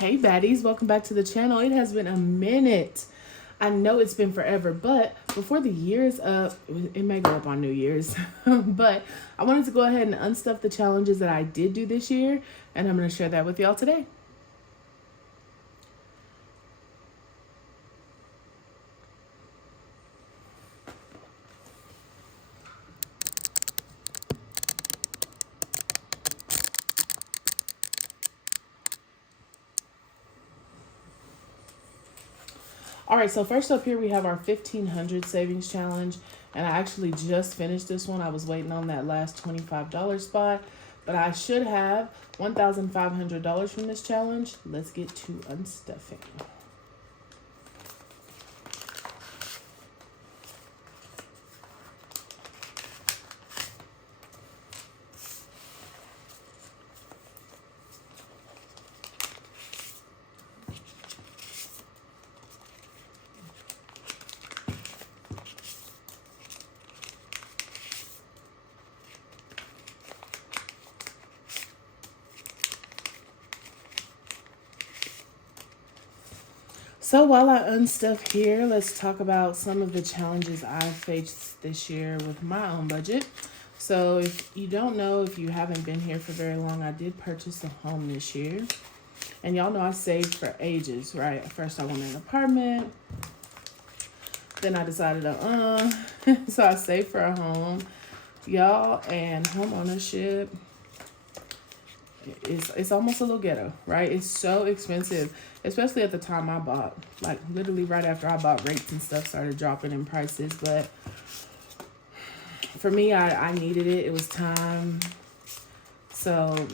Hey baddies, welcome back to the channel. It has been a minute. I know it's been forever, but before the year is up, it may go up on New Year's, but I wanted to go ahead and unstuff the challenges that I did do this year, and I'm going to share that with y'all today. All right, so first up here we have our 1500 savings challenge, and I actually just finished this one. I was waiting on that last $25 spot, but I should have $1,500 from this challenge. Let's get to unstuffing. So while I unstuff here, let's talk about some of the challenges I've faced this year with my own budget. So if you don't know, if you haven't been here for very long, I did purchase a home this year. And y'all know I saved for ages, right? First I wanted an apartment. Then I decided so I saved for a home. Y'all, and home ownership, it's almost a little ghetto, right? It's so expensive, especially at the time I bought. Like literally right after I bought, rates and stuff started dropping in prices. But for me, I needed it. It was time. So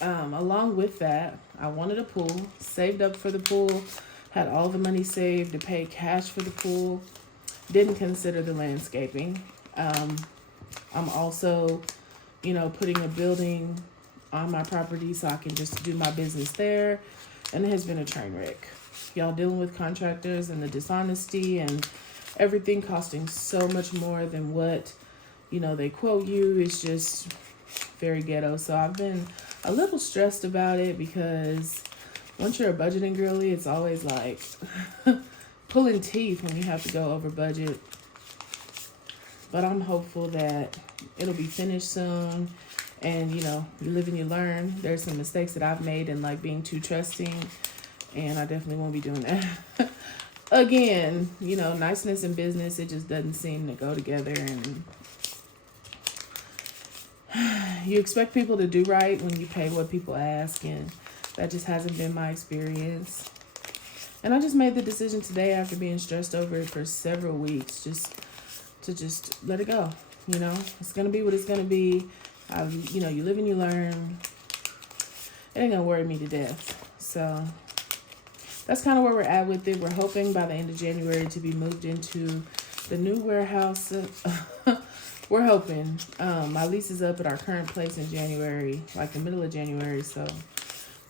along with that, I wanted a pool, saved up for the pool, had all the money saved to pay cash for the pool, didn't consider the landscaping. I'm also, putting a building on my property so I can just do my business there. And it has been a train wreck. Y'all dealing with contractors and the dishonesty and everything costing so much more than what, they quote you. It's just very ghetto. So I've been a little stressed about it because once you're a budgeting girly, it's always like pulling teeth when you have to go over budget. But I'm hopeful that it'll be finished soon. And, you live and you learn. There's some mistakes that I've made in like being too trusting. And I definitely won't be doing that. Again, niceness and business, it just doesn't seem to go together. And you expect people to do right when you pay what people ask. And that just hasn't been my experience. And I just made the decision today after being stressed over it for several weeks to just let it go. It's going to be what it's going to be. You live and you learn. It ain't going to worry me to death. So that's kind of where we're at with it. We're hoping by the end of January to be moved into the new warehouse. We're hoping. My lease is up at our current place in January, like the middle of January. So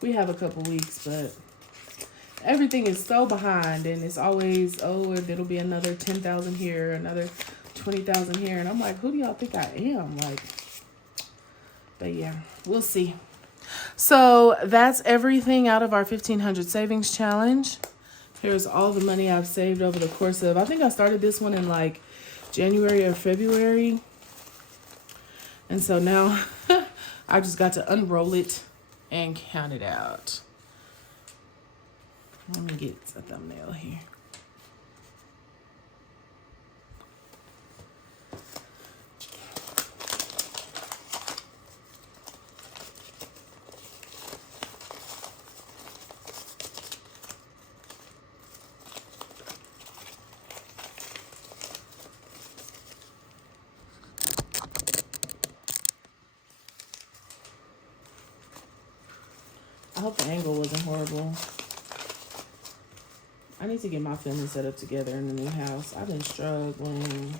we have a couple weeks, but everything is so behind. And it's always, there'll be another 10,000 here, another 20,000 here. And I'm like, who do y'all think I am? But yeah, we'll see. So that's everything out of our 1500 savings challenge. Here's all the money I've saved over the course of, I think I started this one in like January or February. And so now I just got to unroll it and count it out. Let me get a thumbnail here. I hope the angle wasn't horrible. I need to get my family set up together in the new house. I've been struggling.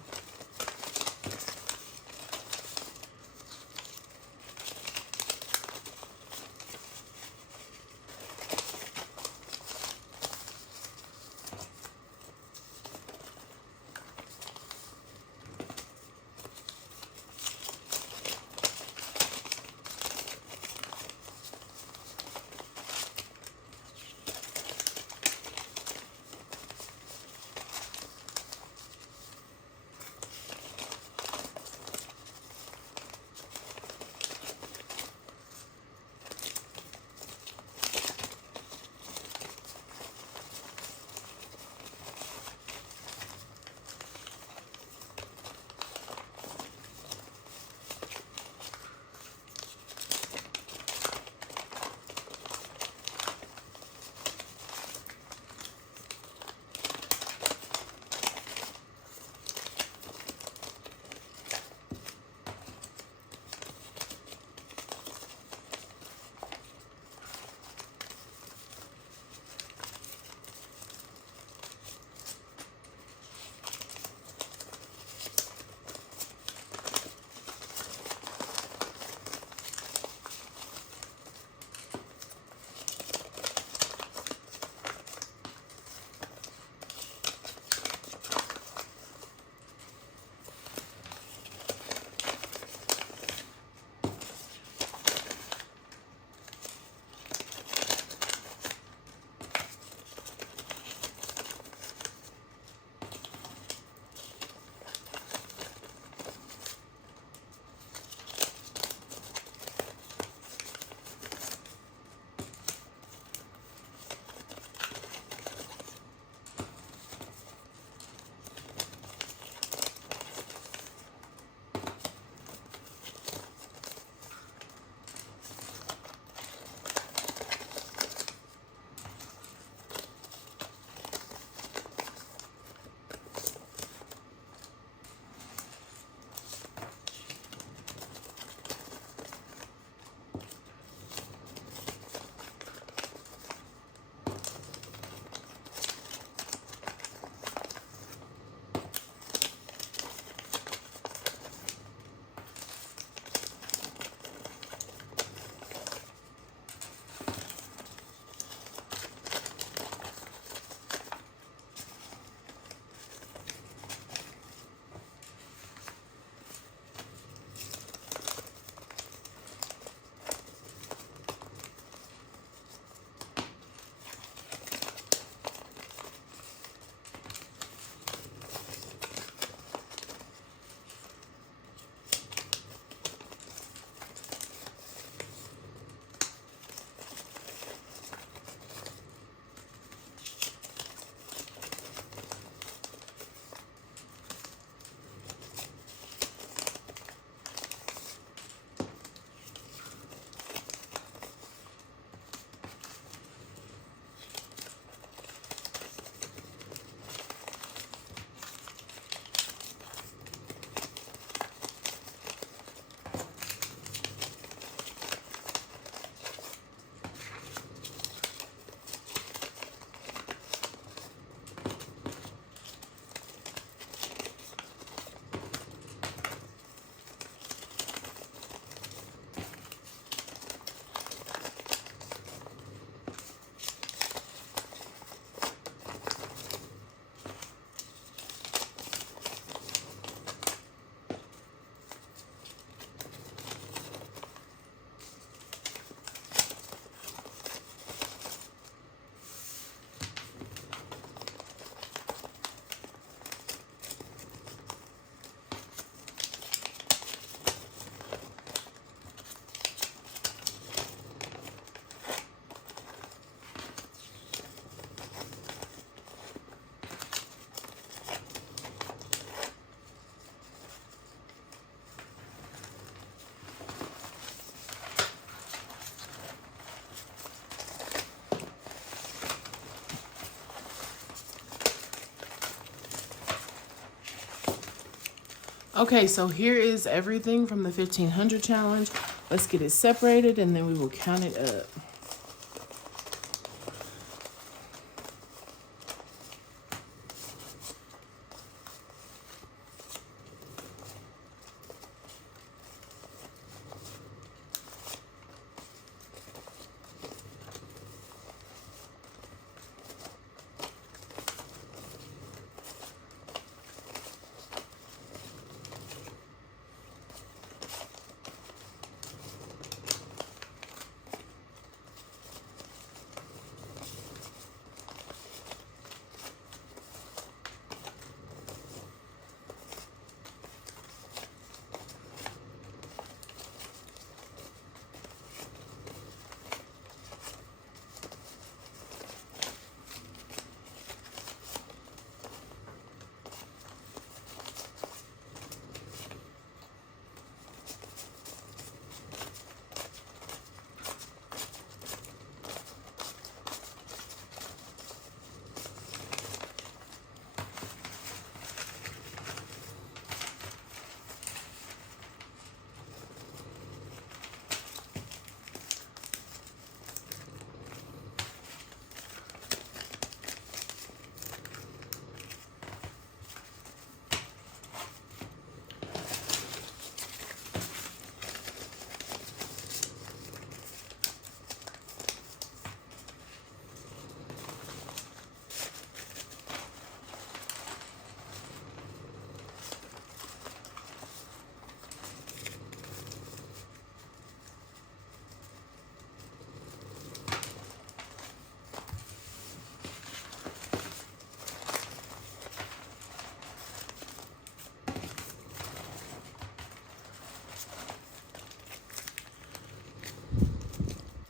Okay, so here is everything from the 1500 challenge. Let's get it separated and then we will count it up.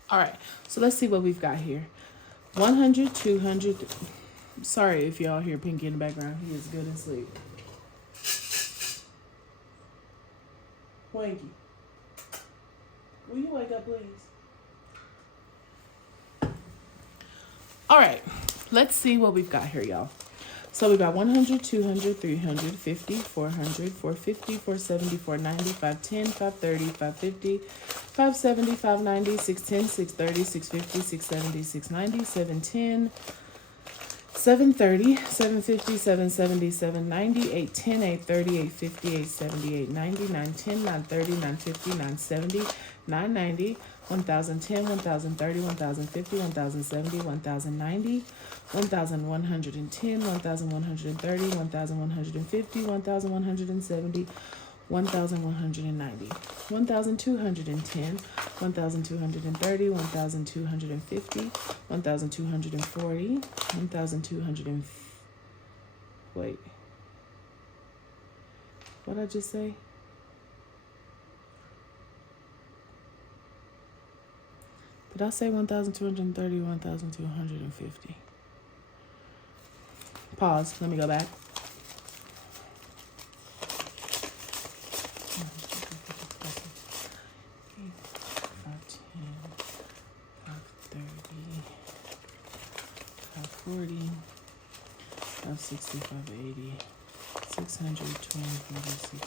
All right, so let's see what we've got here. 100, 200. Sorry if y'all hear Pinky in the background. He is good asleep. Wanky, will you wake up, please? All right, let's see what we've got here, y'all. So we got 100, 200, 300, 50, 400, 450, 470, 490, 510, 530, 550, 570, 590, 610, 630, 650, 670, 690, 710, 730, 750, 770, 790, 810, 830, 850, 870, 890, 910, 930, 950, 970, 990, 1010, 1030, 1050, 1070, 1090, 1110, 1130, 1150, 1170, 1190, 1210, 1230, 1250, 1240, 1200. Wait, what did I just say? Did I say 1230, 1250? Pause. Let me go back. 540, 560, 580, 600, 20, 40, 60,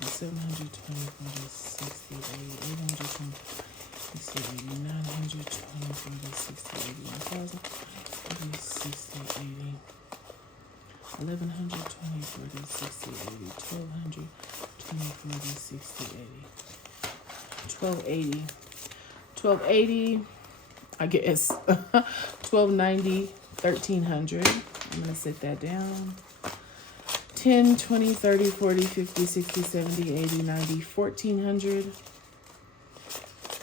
700, 20, 40, 60, 80, 800, 20, 60, 80, 900, 20, 40, 60, 80, 1000, 40, 60, 80, 1100, 20, 40, 60, 80, 1200, 20, 40, 60, 80, 1280, I guess, 1290, 1300. I'm going to sit that down. 10, 20, 30, 40, 50, 60, 70, 80, 90, 1400.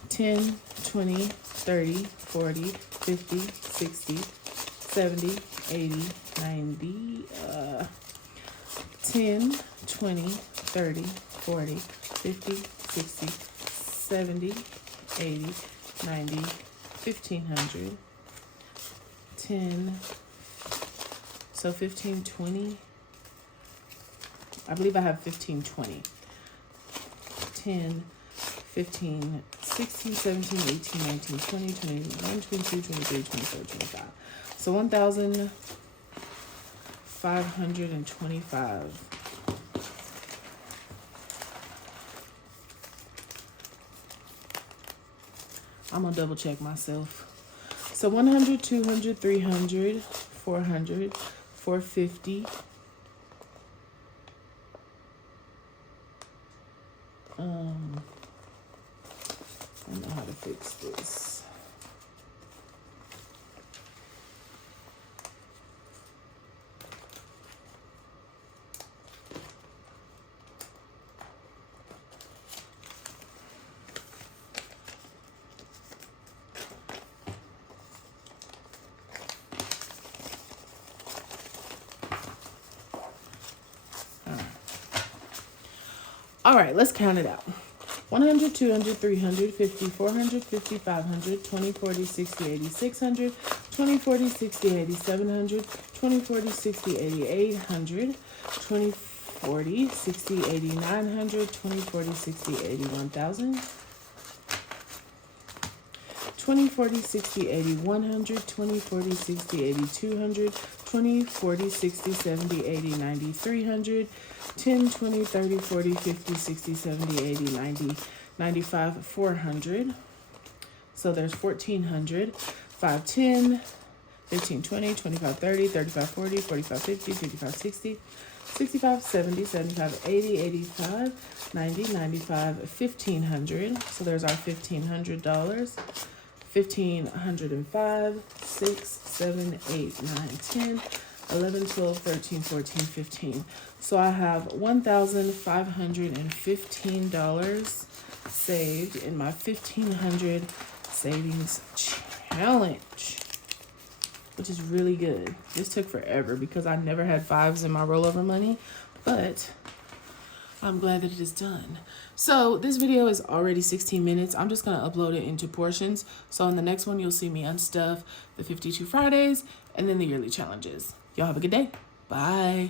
10, 20, 30, 40, 50, 60, 70, 80, 90, 10, 20, 30, 40, 50, 60, 70, 80, 90, 1500, 10, so 1520, I believe I have 1520, 10, 15, 16, 17, 18, 19, 20, 21, 22, 23, 24, 25. So 1,525. I'm gonna double check myself. So 100, 200, 300, 400, 450. I don't know how to fix this. All right, let's count it out. 100, 200, 300, 50, 400, 50, 500, 20, 40, 60, 80, 600, 20, 40, 60, 80, 700, 20, 40, 60, 80, 800, 20, 40, 60, 80, 900, 20, 40, 60, 80, 1000, 20, 40, 60, 80, 100, 20, 40, 60, 80, 200, 20, 40, 60, 70, 80, 90, 300, 10, 20, 30, 40, 50, 60, 70, 80, 90, 95, 400. So there's 1400, 5, 10, 15, 20, 25, 30, 35, 40, 45, 50, 55, 60, 65, 70, 75, 80, 85, 90, 95, 1500. So there's our $1,500. 1,505, 6, 7, 8, 9, 10, 11, 12, 13, 14, 15. So I have $1,515 saved in my 1,500 savings challenge, which is really good. This took forever because I never had fives in my rollover money, but I'm glad that it is done. So this video is already 16 minutes. I'm just going to upload it into portions. So in the next one, you'll see me unstuff the 52 Fridays and then the yearly challenges. Y'all have a good day. Bye.